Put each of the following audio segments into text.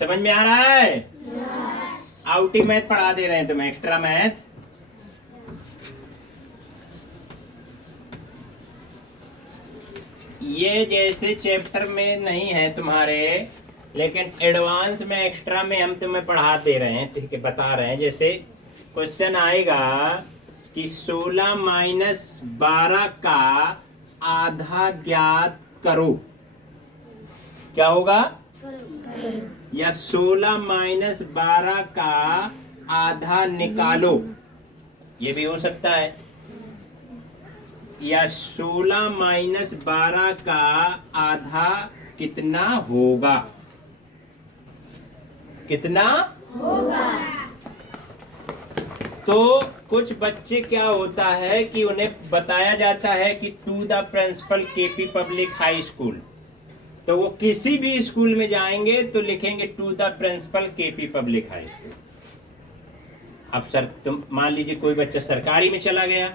समझ में आ रहा है? आउटी मैथ पढ़ा दे रहे हैं तुम्हें, एक्स्ट्रा मैथ। ये जैसे चैप्टर में नहीं है तुम्हारे, लेकिन एडवांस में एक्स्ट्रा में हम तुम्हें पढ़ा दे रहे हैं, ठीक है, बता रहे हैं। जैसे क्वेश्चन आएगा कि 16 माइनस 12 का आधा ज्ञात करो, क्या होगा? या 16 माइनस 12 का आधा निकालो, ये भी हो सकता है। या 16 माइनस 12 का आधा कितना होगा? कितना होगा? तो कुछ बच्चे क्या होता है कि उन्हें बताया जाता है कि to the principal KP public high school, तो वो किसी भी स्कूल में जाएंगे तो लिखेंगे to the principal KP public high school. अब सर तुम मान लीजिए कोई बच्चा सरकारी में चला गया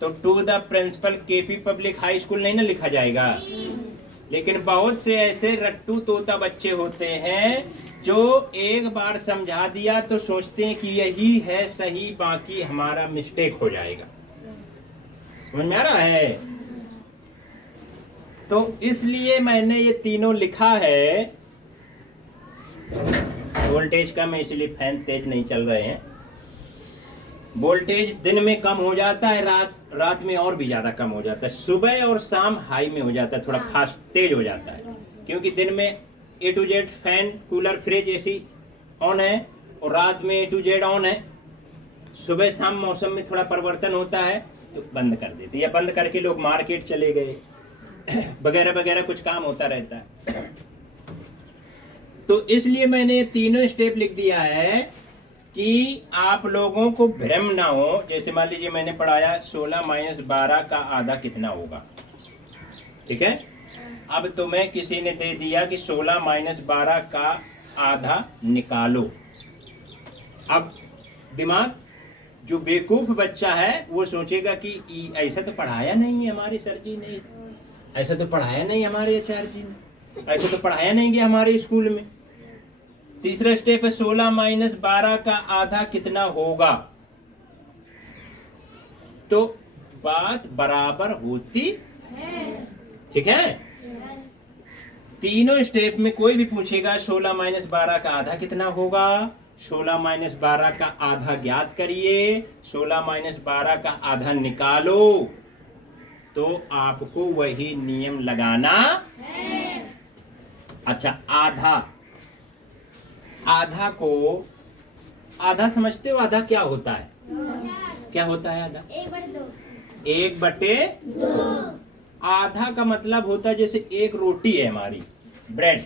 तो to the principal KP public high school नहीं ना लिखा जाएगा। लेकिन बहुत से ऐसे रट्टू तोता बच्चे होते हैं जो एक बार समझा दिया तो सोचते हैं कि यही है सही, बाकी हमारा मिस्टेक हो जाएगा। समझ में आ रहा है? तो इसलिए मैंने ये तीनों लिखा है। वोल्टेज कम है इसलिए फैन तेज नहीं चल रहे हैं। वोल्टेज दिन में कम हो जाता है, रात में और भी ज्यादा कम हो जाता है। सुबह और शाम हाई में हो जाता है, थोड़ा फास्ट तेज हो जाता है, क्योंकि दिन में A to Z fan, cooler, fridge, AC on है और रात में A to Z ऑन है। सुबह शाम मौसम में थोड़ा परिवर्तन होता है तो बंद कर देते, या बंद करके लोग मार्केट चले गए वगैरह वगैरह कुछ काम होता रहता है। तो इसलिए मैंने ये तीनों स्टेप लिख दिया है कि आप लोगों को भ्रम ना हो। जैसे मान लीजिए मैंने पढ़ाया 16 माइनस 12 का आधा कितना होगा, ठीक है। अब तुम्हें किसी ने दे दिया कि 16 माइनस 12 का आधा निकालो। अब दिमाग जो बेवकूफ बच्चा है वो सोचेगा कि ऐसा तो पढ़ाया नहीं है हमारे सर जी ने, ऐसा तो पढ़ाया नहीं हमारे आचार्य जी ने, ऐसा तो पढ़ाया नहीं गया हमारे स्कूल में। तीसरा स्टेप है 16 माइनस 12 का आधा कितना होगा। तो बात बराबर होती है, ठीक है। तीनों स्टेप में कोई भी पूछेगा 16 माइनस 12 का आधा कितना होगा, 16 माइनस 12 का आधा ज्ञात करिए, 16 माइनस 12 का आधा निकालो, तो आपको वही नियम लगाना है। अच्छा, आधा समझते हो? आधा क्या होता है? क्या होता है आधा? 1/2। आधा का मतलब होता है जैसे एक रोटी है हमारी, ब्रेड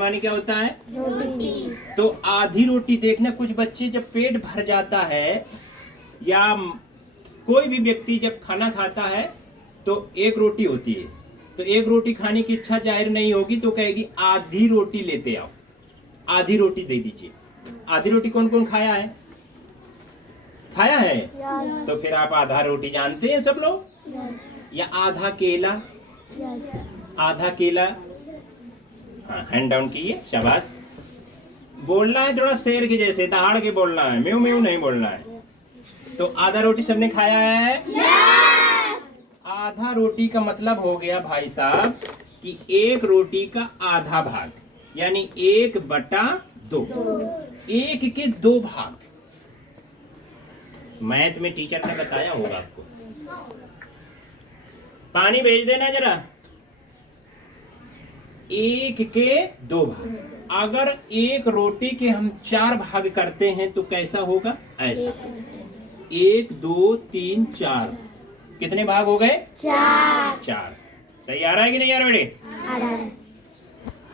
मानी क्या होता है? रोटी। तो आधी रोटी, देखना कुछ बच्चे जब पेट भर जाता है या कोई भी व्यक्ति जब खाना खाता है तो एक रोटी होती है, तो एक रोटी खाने की इच्छा जाहिर नहीं होगी तो कहेगी आधी रोटी लेते आओ, आधी रोटी दे दीजिए। आधी रोटी कौन कौन खाया है? खाया है? तो फिर आप आधा रोटी जानते हैं सब लोग। या आधा केला, आधा केला, हाँ, हैंड डाउन कीजिए, शाबाश। बोलना है थोड़ा शेर के जैसे, दहाड़ के बोलना है, म्यू म्यू नहीं बोलना है। तो आधा रोटी सबने खाया है? आधा रोटी का मतलब हो गया भाई साहब कि एक रोटी का आधा भाग, यानी 1/2, 1 के 2 भाग। मैथ में टीचर ने बताया होगा आपको। पानी भेज देना जरा। 1 के 2 भाग। अगर एक रोटी के हम 4 भाग करते हैं तो कैसा होगा? ऐसा, 1 2 3 4। कितने भाग हो गए? 4। सही आ रहा है कि नहीं आ रहा बेटे? आ रहा है।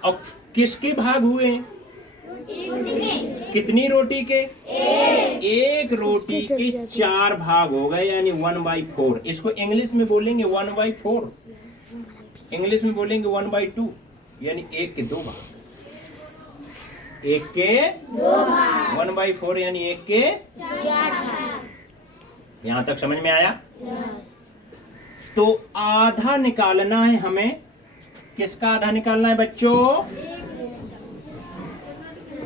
और किसके भाग हुए? कितनी रोटी के? एक रोटी के 4 भाग हो गए, यानी 1/4। इसको इंग्लिश में बोलेंगे 1/4, इंग्लिश में बोलेंगे 1/2, यानी 1 के 2 भाग। 1 के 2 भाग, 1/4 यानी 1 के 4 भाग। यहां तक समझ में आया? तो आधा निकालना है हमें किसका आधा निकालना है बच्चों?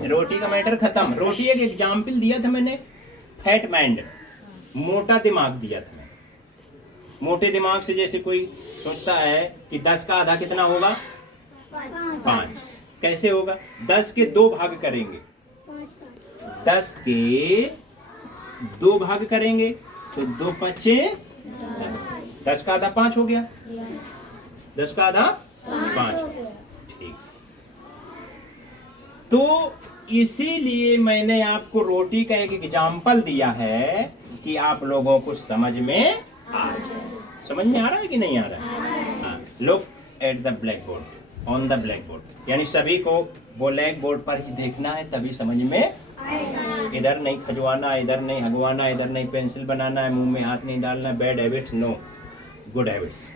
रोटी का मैटर खत्म। रोटी एक एग्जाम्पल दिया था मैंने, फैट माइंड, मोटा दिमाग दिया था। मोटे दिमाग से जैसे कोई सोचता है कि 10 का आधा कितना होगा? 5। कैसे होगा? 10 के 2 भाग करेंगे, 10 के 2 भाग करेंगे तो 2 5 10 का आधा 5 हो गया। 10 का आधा 5। ठीक। तो इसीलिए मैंने आपको रोटी का एक एग्जाम्पल दिया है कि आप लोगों को समझ में आ जाए। समझ में आ रहा है कि नहीं आ रहा है? हाँ। Look at the black board, on the black board, यानी सभी को ब्लैक बोर्ड पर ही देखना है, तभी समझ में आएगा। इधर नहीं खजवाना, इधर नहीं हगवाना, इधर नहीं पेंसिल बनाना है, मुंह में हाथ नहीं डालना। Bad habits no, good habits.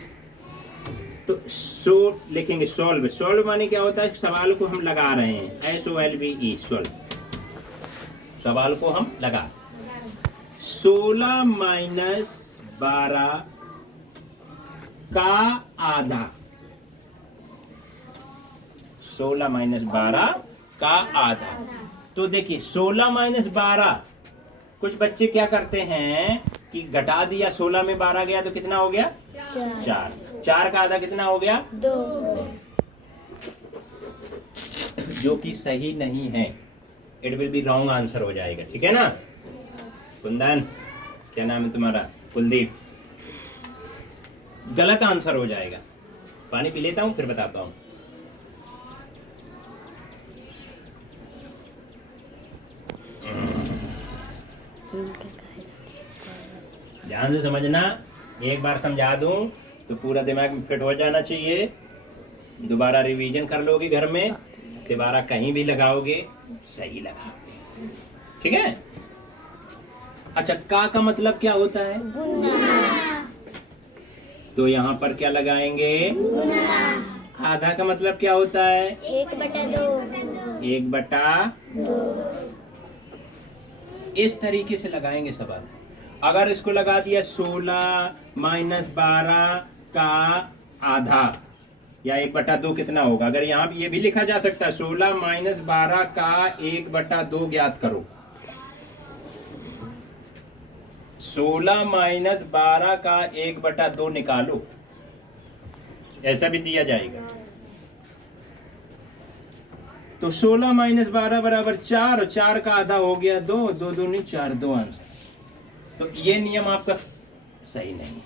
तो सो लिखेंगे सॉल्व। सॉल्व माने क्या होता है? सवाल को हम लगा रहे हैं, SOLVE, सॉल्व। सवाल को हम लगा। 16 माइनस 12 का आधा, 16 माइनस 12 का आधा। तो देखिए 16 माइनस 12, कुछ बच्चे क्या करते हैं कि घटा दिया, 16 में 12 गया तो कितना हो गया? 4। 4 का आधा कितना हो गया? 2। जो कि सही नहीं है। It will be wrong answer हो जाएगा। ठीक है ना? कुंदन, क्या नाम है तुम्हारा? कुलदीप। गलत आंसर हो जाएगा। पानी पी लेता हूं फिर बताता हूं। ध्यान से समझना, एक बार समझा दूं तो पूरा दिमाग में फिट हो जाना चाहिए। दोबारा रिवीजन कर लोगे घर में, दोबारा कहीं भी लगाओगे सही लगाओगे। ठीक है? अच्छा, का मतलब क्या होता है? गुना। तो यहाँ पर क्या लगाएंगे? गुना। आधा का मतलब क्या होता है? 1/2। 1/2। इस तरीके से लगाएंगे सवाल। अगर इसको लगा दिया 16 माइनस 12 का आधा, या 1/2 कितना होगा? अगर यहाँ ये भी लिखा जा सकता है, 16 माइनस 12 का 1/2 ज्ञात करो। 16 माइनस 12 का 1/2 निकालो, ऐसा भी दिया जाएगा। तो 16 माइनस 12 बराबर 4, और 4 का आधा हो गया 2, 2 दूनी 4, 2 आंसर। तो ये नियम आपका सही नहीं।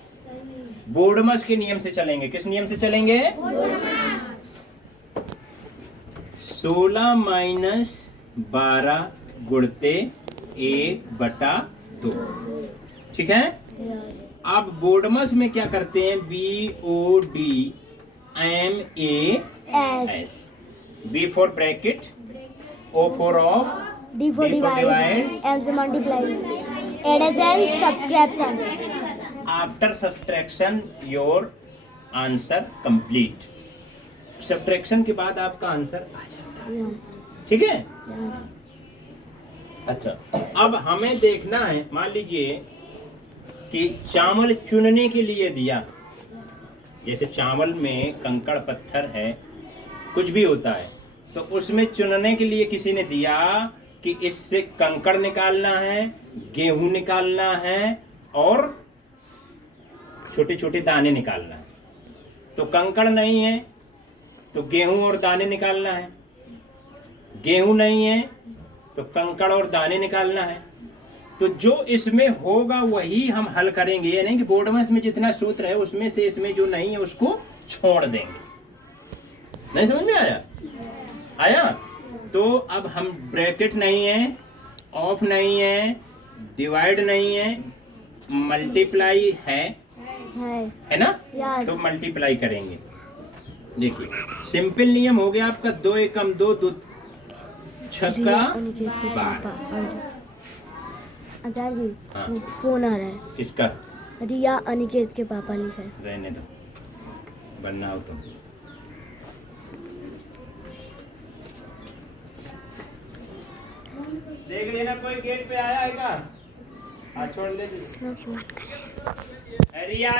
बोर्डमस के नियम से चलेंगे। किस नियम से चलेंगे? 16 माइनस 12 गुणते 1/2। ठीक है? अब बोर्डमस में क्या करते हैं? BODMAS, B for bracket, O for off, D for divide, M for multiply, addition, subtraction. After subtraction your answer complete. Subtraction के बाद आपका आंसर आ जाता है। ठीक है? अच्छा, अब हमें देखना है, मान लीजिए कि चावल चुनने के लिए दिया, जैसे चावल में कंकड़ पत्थर है, कुछ भी होता है, तो उसमें चुनने के लिए किसी ने दिया कि इससे कंकड़ निकालना है, गेहूं निकालना है और छोटे छोटे दाने निकालना है। तो कंकड़ नहीं है तो गेहूं और दाने निकालना है, गेहूं नहीं है तो कंकड़ और दाने निकालना है। तो जो इसमें होगा वही हम हल करेंगे। ये नहीं कि बोर्ड में इसमें जितना सूत्र है उसमें से इसमें जो नहीं है उसको छोड़ देंगे। नहीं समझ में आया? आया? तो अब हम ब्रैकेट नहीं है, ऑफ नहीं है, डिवाइड नहीं है, मल्टीप्लाई है ना? तो मल्टीप्लाई करेंगे। देखिए सिंपल नियम हो गया आपका, 2 एकम 2, 2 छक्का 12। आचार्य जी, हाँ। फोन आ रहा है। किसका? रिया अनिकेत के पापा लिखा है। रहने दो, बनना हो तुम। देख लेना कोई गेट पे आया है क्या? छोड़ दे। रिया